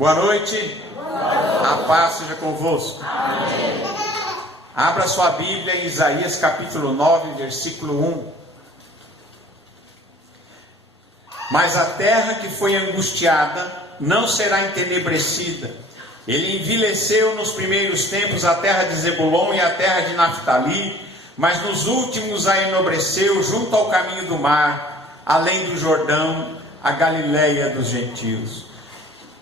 Boa noite. A paz seja convosco. Amém. Abra sua Bíblia em Isaías capítulo 9, versículo 1. Mas a terra que foi angustiada não será entenebrecida. Ele envileceu nos primeiros tempos a terra de Zebulon e a terra de Naftali, mas nos últimos a enobreceu junto ao caminho do mar, além do Jordão, a Galileia dos gentios.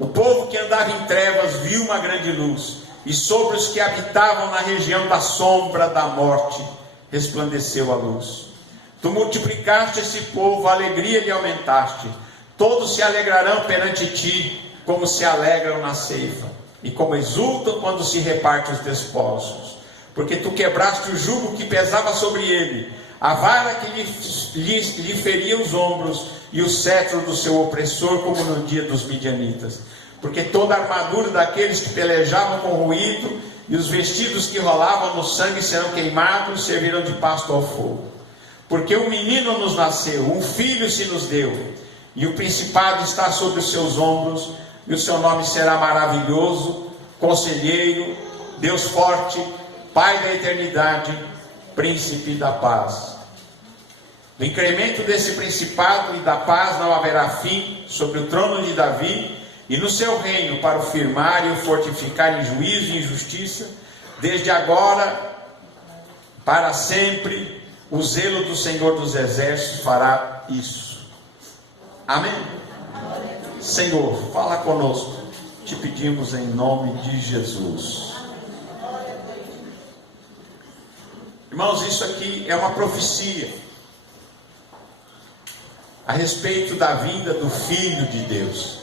O povo que andava em trevas viu uma grande luz, e sobre os que habitavam na região da sombra da morte resplandeceu a luz. Tu multiplicaste esse povo, a alegria lhe aumentaste. Todos se alegrarão perante ti, como se alegram na ceifa, e como exultam quando se reparte os despojos. Porque tu quebraste o jugo que pesava sobre ele, a vara que lhe feria os ombros, e o cetro do seu opressor, como no dia dos midianitas. Porque toda a armadura daqueles que pelejavam com ruído, e os vestidos que rolavam no sangue serão queimados, servirão de pasto ao fogo. Porque um menino nos nasceu, um filho se nos deu, e o principado está sobre os seus ombros, e o seu nome será maravilhoso, conselheiro, Deus forte, Pai da eternidade, príncipe da paz. Do incremento desse principado e da paz não haverá fim sobre o trono de Davi e no seu reino, para o firmar e o fortificar em juízo e em justiça, desde agora para sempre. O zelo do Senhor dos Exércitos fará isso. Amém? Senhor, fala conosco, te pedimos em nome de Jesus. Irmãos, isso aqui é uma profecia a respeito da vinda do Filho de Deus.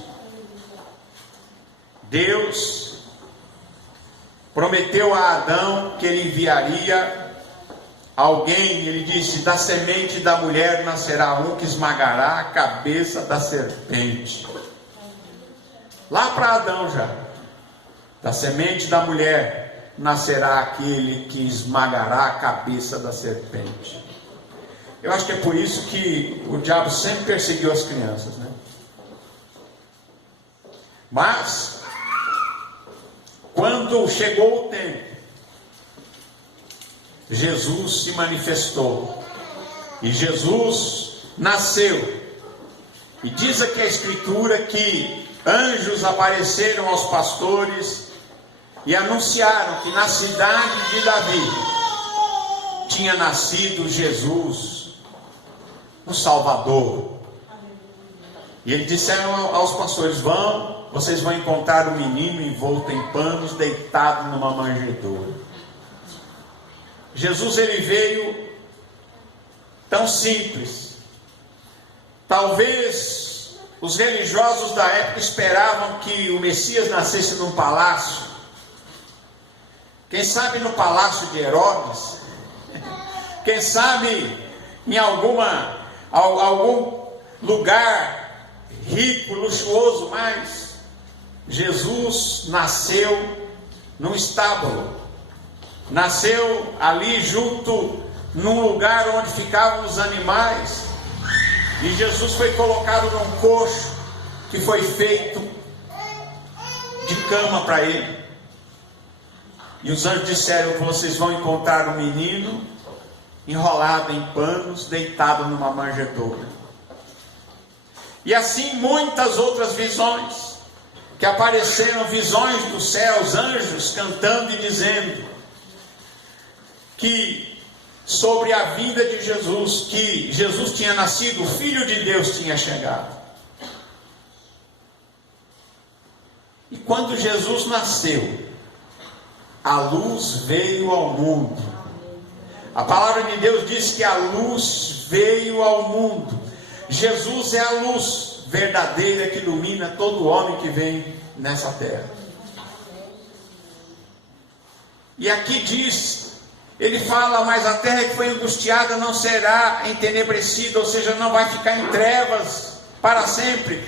Deus prometeu a Adão que ele enviaria alguém. Ele disse: da semente da mulher nascerá um que esmagará a cabeça da serpente. Lá para Adão já, da semente da mulher nascerá aquele que esmagará a cabeça da serpente. Eu acho que é por isso que o diabo sempre perseguiu as crianças, né? Mas quando chegou o tempo, Jesus se manifestou, e Jesus nasceu, e diz aqui a Escritura que anjos apareceram aos pastores e anunciaram que na cidade de Davi tinha nascido Jesus, o Salvador. E eles disseram aos pastores: vocês vão encontrar o menino envolto em panos, deitado numa manjedoura. Jesus, ele veio tão simples. Talvez os religiosos da época esperavam que o Messias nascesse num palácio, quem sabe no palácio de Herodes, quem sabe em algum lugar rico, luxuoso, mas Jesus nasceu num estábulo, nasceu ali junto, num lugar onde ficavam os animais, e Jesus foi colocado num coxo que foi feito de cama para ele. E os anjos disseram: vocês vão encontrar um menino enrolado em panos, deitado numa manjedoura. E assim muitas outras visões que apareceram, visões dos céus, anjos cantando e dizendo que sobre a vinda de Jesus, que Jesus tinha nascido, o Filho de Deus tinha chegado. E quando Jesus nasceu, a luz veio ao mundo. A palavra de Deus diz que a luz veio ao mundo. Jesus é a luz verdadeira que ilumina todo homem que vem nessa terra. E aqui diz, ele fala: mas a terra que foi angustiada não será entenebrecida, ou seja, não vai ficar em trevas para sempre.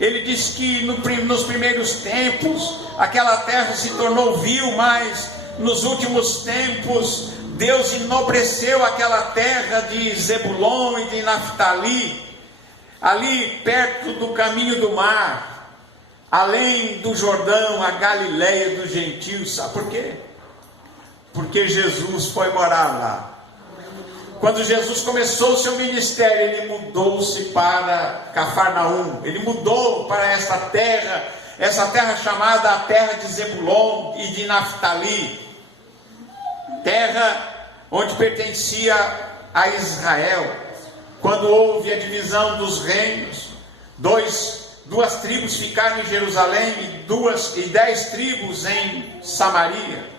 Ele diz que nos primeiros tempos aquela terra se tornou vil, mas nos últimos tempos Deus enobreceu aquela terra de Zebulon e de Naftali, ali perto do caminho do mar, além do Jordão, a Galileia dos gentios. Sabe por quê? Porque Jesus foi morar lá. Quando Jesus começou o seu ministério, ele mudou-se para Cafarnaum. Ele mudou para essa terra chamada a terra de Zebulon e de Naftali, terra onde pertencia a Israel. Quando houve a divisão dos reinos, duas tribos ficaram em Jerusalém e 10 tribos em Samaria.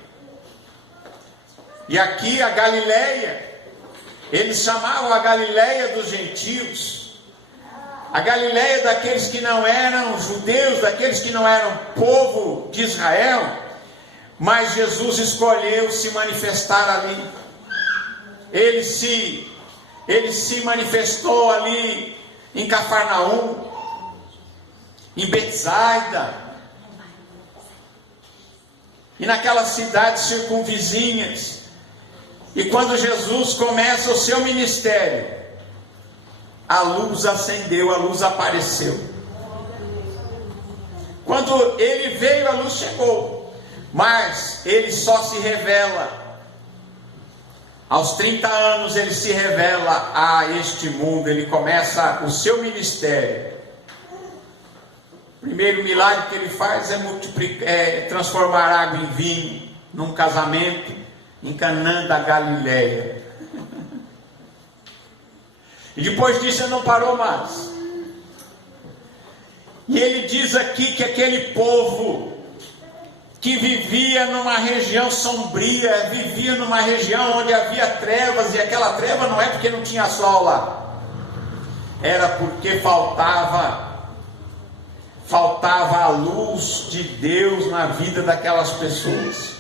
E aqui a Galileia, eles chamavam a Galileia dos gentios, a Galileia daqueles que não eram judeus, daqueles que não eram povo de Israel, mas Jesus escolheu se manifestar ali. Ele se manifestou ali em Cafarnaum, em Betsaida, e naquelas cidades circunvizinhas. E quando Jesus começa o seu ministério, a luz acendeu, a luz apareceu. Quando ele veio, a luz chegou, mas ele só se revela. Aos 30 anos ele se revela a este mundo, ele começa o seu ministério. O primeiro milagre que ele faz é transformar água em vinho, num casamento em Canaã da Galileia. E depois disso ele não parou mais. E ele diz aqui que aquele povo que vivia numa região sombria, vivia numa região onde havia trevas, e aquela treva não é porque não tinha sol lá, era porque faltava a luz de Deus na vida daquelas pessoas.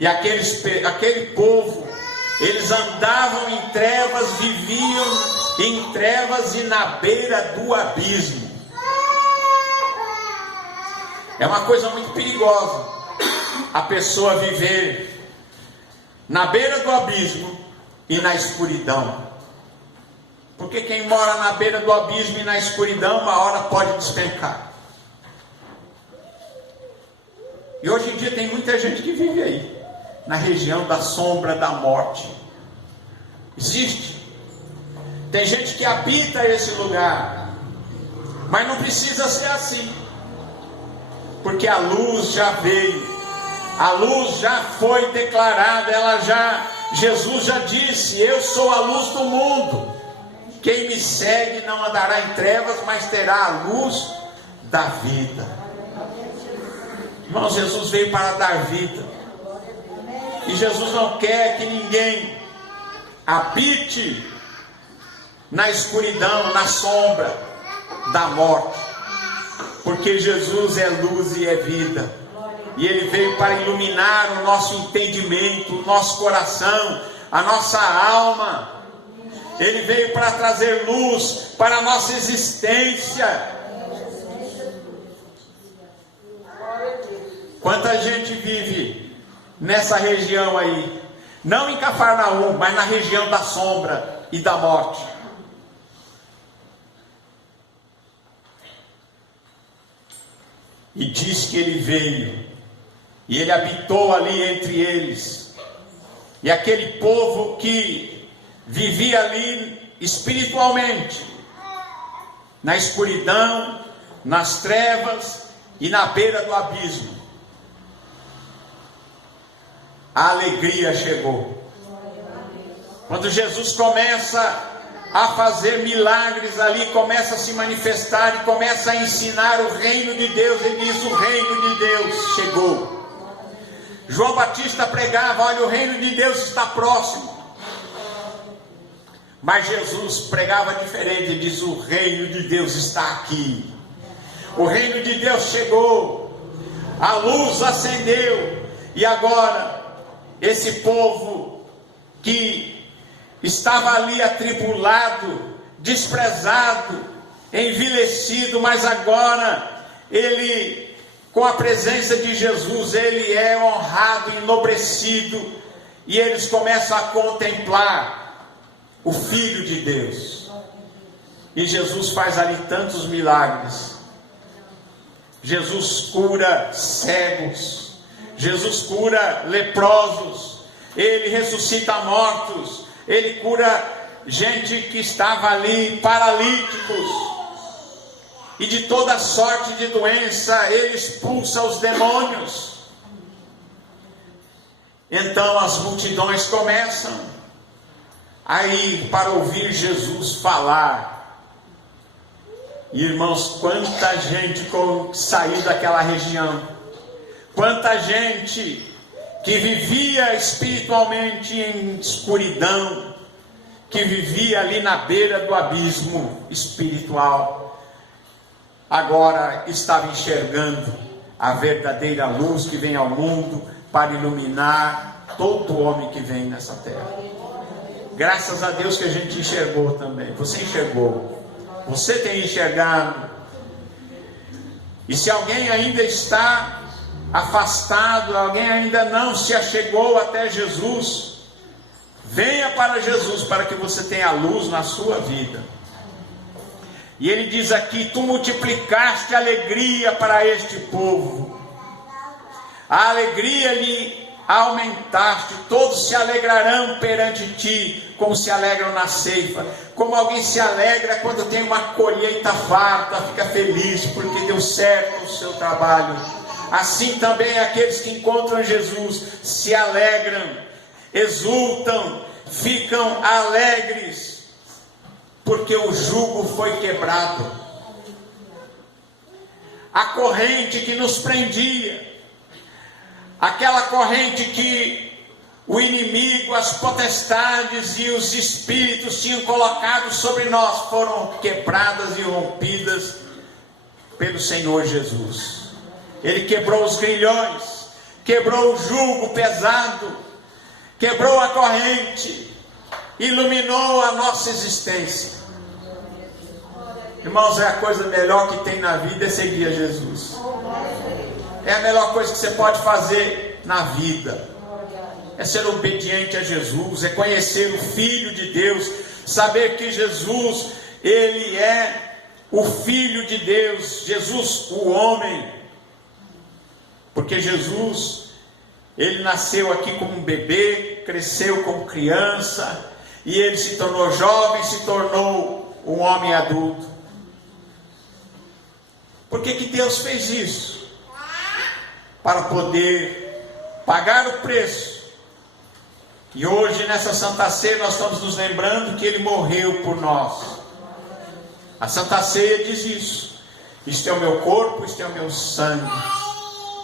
E aquele povo, eles andavam em trevas, viviam em trevas e na beira do abismo. É uma coisa muito perigosa a pessoa viver na beira do abismo e na escuridão. Porque quem mora na beira do abismo e na escuridão, uma hora pode despencar. E hoje em dia tem muita gente que vive aí, na região da sombra da morte. Existe. Tem gente que habita esse lugar, mas não precisa ser assim, porque a luz já veio, a luz já foi declarada, Jesus já disse: eu sou a luz do mundo, quem me segue não andará em trevas, mas terá a luz da vida. Irmãos, Jesus veio para dar vida, e Jesus não quer que ninguém habite na escuridão, na sombra da morte, porque Jesus é luz e é vida, e Ele veio para iluminar o nosso entendimento, o nosso coração, a nossa alma. Ele veio para trazer luz para a nossa existência. Quanta gente vive nessa região aí, não em Cafarnaum, mas na região da sombra e da morte. E diz que ele veio, e ele habitou ali entre eles, e aquele povo que vivia ali espiritualmente, na escuridão, nas trevas e na beira do abismo, a alegria chegou. Quando Jesus começa a fazer milagres ali, começa a se manifestar e começa a ensinar o reino de Deus, ele diz: o reino de Deus chegou. João Batista pregava: olha, o reino de Deus está próximo. Mas Jesus pregava diferente, ele diz: o reino de Deus está aqui. O reino de Deus chegou, a luz acendeu, e agora esse povo que estava ali atribulado, desprezado, envelhecido, mas agora ele, com a presença de Jesus, ele é honrado, enobrecido, e eles começam a contemplar o Filho de Deus. E Jesus faz ali tantos milagres, Jesus cura cegos, Jesus cura leprosos, Ele ressuscita mortos, Ele cura gente que estava ali, paralíticos, e de toda sorte de doença, Ele expulsa os demônios. Então as multidões começam a ir para ouvir Jesus falar. Irmãos, quanta gente saiu daquela região, quanta gente que vivia espiritualmente em escuridão, que vivia ali na beira do abismo espiritual, agora estava enxergando a verdadeira luz que vem ao mundo para iluminar todo homem que vem nessa terra. Graças a Deus que a gente enxergou também. Você enxergou, você tem enxergado. E se alguém ainda está afastado, alguém ainda não se achegou até Jesus, venha para Jesus para que você tenha luz na sua vida. E ele diz aqui: tu multiplicaste alegria para este povo, a alegria lhe aumentaste, todos se alegrarão perante ti, como se alegram na ceifa. Como alguém se alegra quando tem uma colheita farta, fica feliz porque deu certo o seu trabalho. Assim também aqueles que encontram Jesus se alegram, exultam, ficam alegres, porque o jugo foi quebrado. A corrente que nos prendia, aquela corrente que o inimigo, as potestades e os espíritos tinham colocado sobre nós, foram quebradas e rompidas pelo Senhor Jesus. Ele quebrou os grilhões, quebrou o jugo pesado, quebrou a corrente, iluminou a nossa existência. Irmãos, é a coisa melhor que tem na vida, é seguir a Jesus. É a melhor coisa que você pode fazer na vida, é ser obediente a Jesus, é conhecer o Filho de Deus, saber que Jesus, Ele é o Filho de Deus, Jesus o homem, porque Jesus, Ele nasceu aqui como um bebê, cresceu como criança, e Ele se tornou jovem, se tornou um homem adulto. Por que Deus fez isso? Para poder pagar o preço. E hoje nessa Santa Ceia nós estamos nos lembrando que Ele morreu por nós. A Santa Ceia diz isso: isto é o meu corpo, isto é o meu sangue,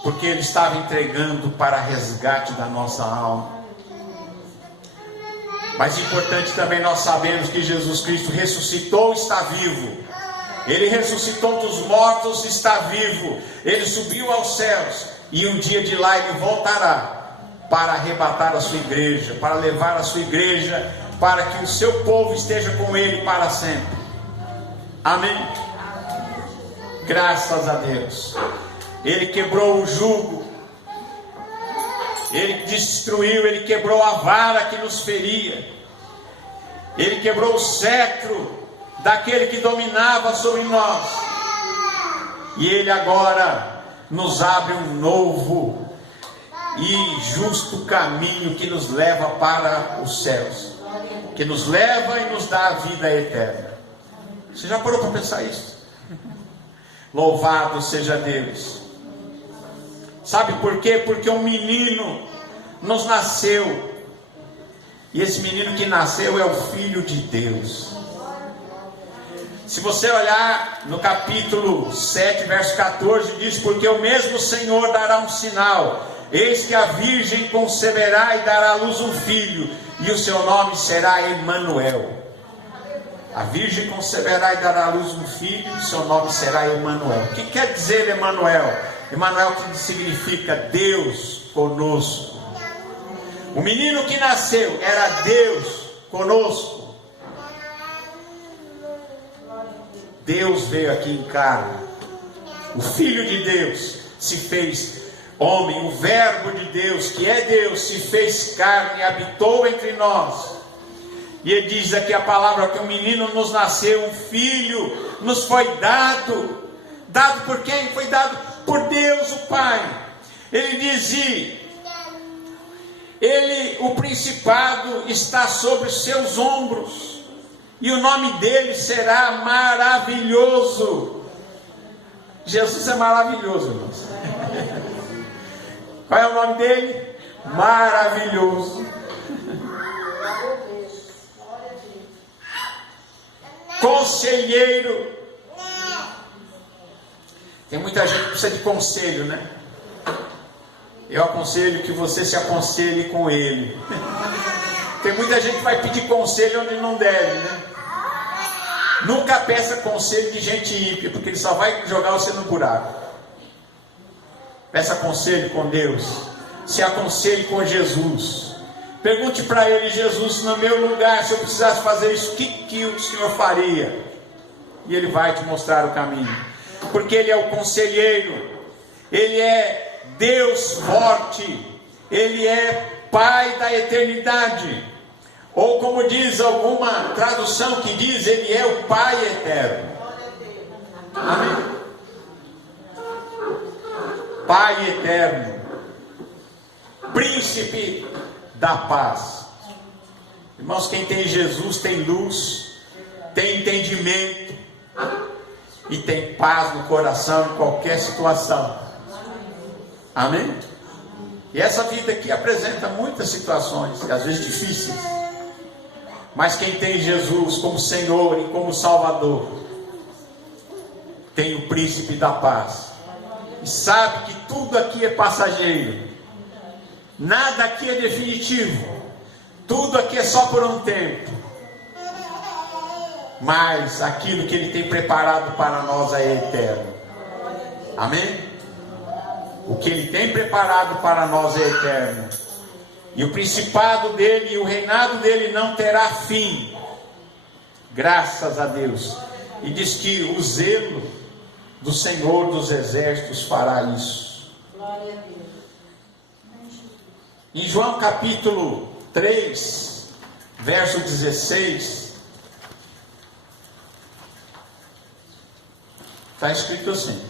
porque Ele estava entregando para resgate da nossa alma. Mas importante também nós sabemos que Jesus Cristo ressuscitou, está vivo. Ele ressuscitou dos mortos, está vivo. Ele subiu aos céus, e um dia de lá Ele voltará para arrebatar a sua igreja, para levar a sua igreja, para que o seu povo esteja com Ele para sempre. Amém? Graças a Deus. Ele quebrou o jugo, Ele destruiu, Ele quebrou a vara que nos feria, Ele quebrou o cetro daquele que dominava sobre nós, e Ele agora nos abre um novo e justo caminho que nos leva para os céus, que nos leva e nos dá a vida eterna. Você já parou para pensar isso? Louvado seja Deus. Sabe por quê? Porque um menino nos nasceu, e esse menino que nasceu é o Filho de Deus. Se você olhar no capítulo 7, verso 14, diz: porque o mesmo Senhor dará um sinal, eis que a virgem conceberá e dará à luz um filho, e o seu nome será Emanuel. A virgem conceberá e dará à luz um filho, e o seu nome será Emanuel. O que quer dizer Emanuel? Emanuel significa Deus conosco. O menino que nasceu era Deus conosco. Deus veio aqui em carne. O Filho de Deus se fez homem. O Verbo de Deus, que é Deus, se fez carne e habitou entre nós. E ele diz aqui a palavra que um menino nos nasceu, um filho nos foi dado. Dado por quem? Foi dado por Deus o Pai. Ele dizia, o principado está sobre os seus ombros, e o nome dele será maravilhoso. Jesus é maravilhoso, irmãos. Qual é o nome dele? Maravilhoso. Conselheiro. Tem muita gente que precisa de conselho, né? Eu aconselho que você se aconselhe com ele. Tem muita gente que vai pedir conselho onde não deve, né? Nunca peça conselho de gente ímpia, porque ele só vai jogar você no buraco. Peça conselho com Deus. Se aconselhe com Jesus. Pergunte para ele: Jesus, no meu lugar, se eu precisasse fazer isso, o que o Senhor faria? E ele vai te mostrar o caminho. Porque ele é o conselheiro. Ele é Deus forte. Ele é Pai da eternidade. Ou como diz alguma tradução que diz, ele é o Pai eterno. Amém? Pai eterno, príncipe da paz. Irmãos, quem tem Jesus tem luz, tem entendimento e tem paz no coração em qualquer situação. Amém? E essa vida aqui apresenta muitas situações, às vezes difíceis. Mas quem tem Jesus como Senhor e como Salvador, tem o príncipe da paz. E sabe que tudo aqui é passageiro. Nada aqui é definitivo. Tudo aqui é só por um tempo. Mas aquilo que Ele tem preparado para nós é eterno. Amém? O que Ele tem preparado para nós é eterno. E o principado dele e o reinado dele não terá fim. Graças a Deus. E diz que o zelo do Senhor dos Exércitos fará isso. Glória a Deus. Em João capítulo 3, verso 16, está escrito assim.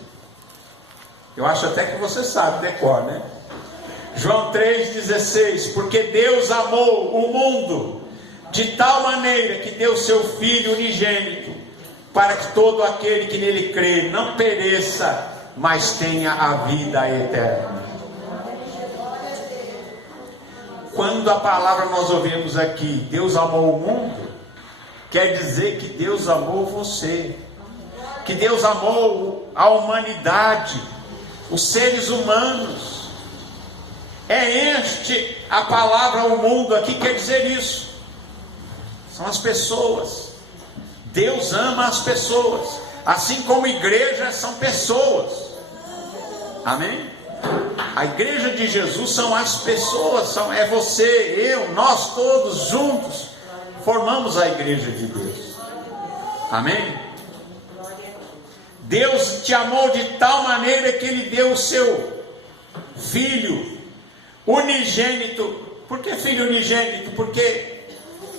Eu acho até que você sabe, decor, né? João 3,16, porque Deus amou o mundo de tal maneira que deu seu Filho unigênito, para que todo aquele que nele crê não pereça, mas tenha a vida eterna. Quando a palavra nós ouvimos aqui, Deus amou o mundo, quer dizer que Deus amou você, que Deus amou a humanidade, os seres humanos. É este a palavra o mundo aqui quer dizer isso. São as pessoas. Deus ama as pessoas, assim como igrejas são pessoas. Amém? A igreja de Jesus são as pessoas, é você, eu, nós todos juntos formamos a igreja de Deus. Amém? Deus te amou de tal maneira que Ele deu o seu Filho unigênito. Por que filho unigênito? Porque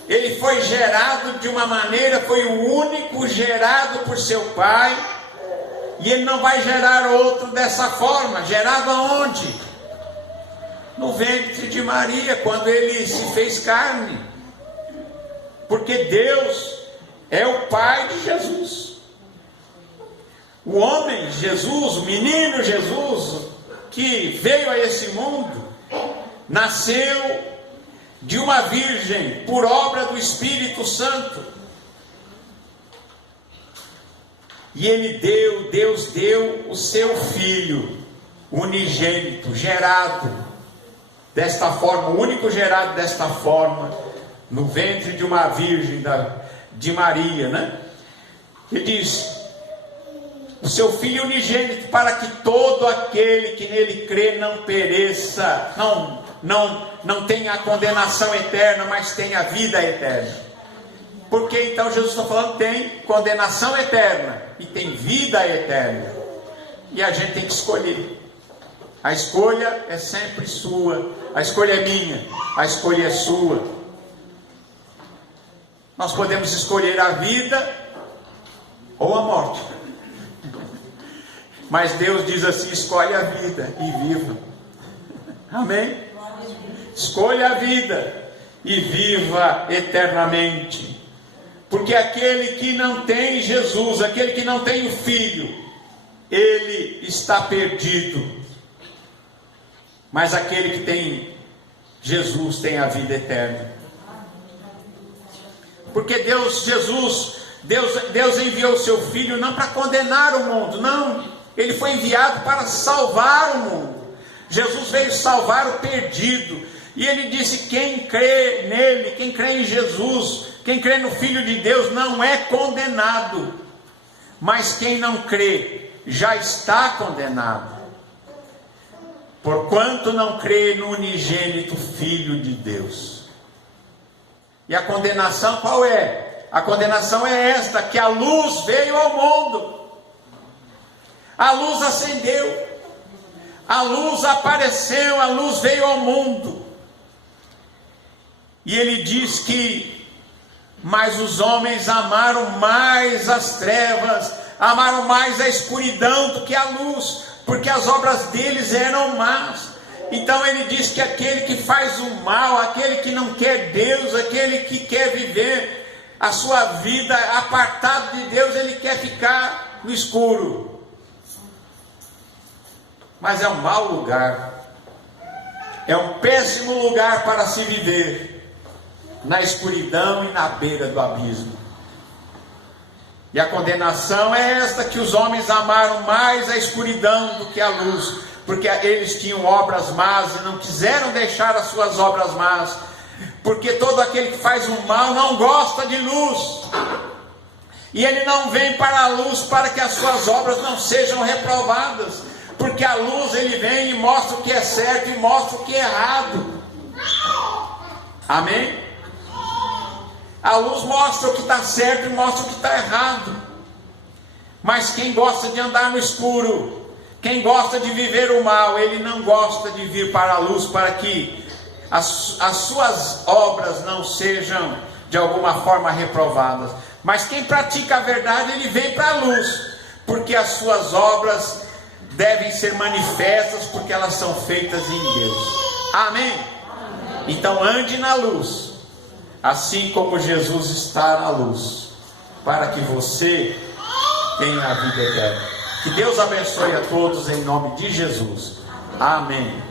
ele foi gerado de uma maneira, foi o único gerado por seu pai, e ele não vai gerar outro dessa forma. Gerado aonde? No ventre de Maria, quando ele se fez carne. Porque Deus é o pai de Jesus. O homem Jesus, o menino Jesus, que veio a esse mundo, nasceu de uma virgem por obra do Espírito Santo. E Deus deu o seu Filho unigênito, gerado desta forma, o único gerado desta forma, no ventre de uma virgem, de Maria, né? Ele diz: o seu Filho unigênito, para que todo aquele que nele crê não pereça, não tenha a condenação eterna, mas tenha a vida eterna. Porque então Jesus está falando, tem condenação eterna e tem vida eterna. E a gente tem que escolher. A escolha é sempre sua. A escolha é minha. A escolha é sua. Nós podemos escolher a vida ou a morte. Mas Deus diz assim: escolhe a vida e viva. Amém? Escolha a vida e viva eternamente. Porque aquele que não tem Jesus, aquele que não tem o Filho, ele está perdido. Mas aquele que tem Jesus tem a vida eterna. Porque Deus enviou o seu Filho não para condenar o mundo, não. Ele foi enviado para salvar o mundo. Jesus veio salvar o perdido. E ele disse: quem crê nele, quem crê em Jesus, quem crê no Filho de Deus não é condenado. Mas quem não crê já está condenado, porquanto não crê no unigênito Filho de Deus. E a condenação qual é? A condenação é esta: que a luz veio ao mundo. A luz acendeu, a luz apareceu, a luz veio ao mundo. E ele diz que, mas os homens amaram mais as trevas, amaram mais a escuridão do que a luz, porque as obras deles eram más. Então ele diz que aquele que faz o mal, aquele que não quer Deus, aquele que quer viver a sua vida apartado de Deus, ele quer ficar no escuro. Mas é um mau lugar, é um péssimo lugar para se viver, na escuridão e na beira do abismo. E a condenação é esta: que os homens amaram mais a escuridão do que a luz, porque eles tinham obras más e não quiseram deixar as suas obras más. Porque todo aquele que faz o mal não gosta de luz, e ele não vem para a luz para que as suas obras não sejam reprovadas. Porque a luz, ele vem e mostra o que é certo e mostra o que é errado. Amém? A luz mostra o que está certo e mostra o que está errado. Mas quem gosta de andar no escuro, quem gosta de viver o mal, ele não gosta de vir para a luz, para que as suas obras não sejam de alguma forma reprovadas. Mas quem pratica a verdade, ele vem para a luz, porque as suas obras devem ser manifestas, porque elas são feitas em Deus. Amém? Então ande na luz, assim como Jesus está na luz, para que você tenha a vida eterna. Que Deus abençoe a todos em nome de Jesus. Amém.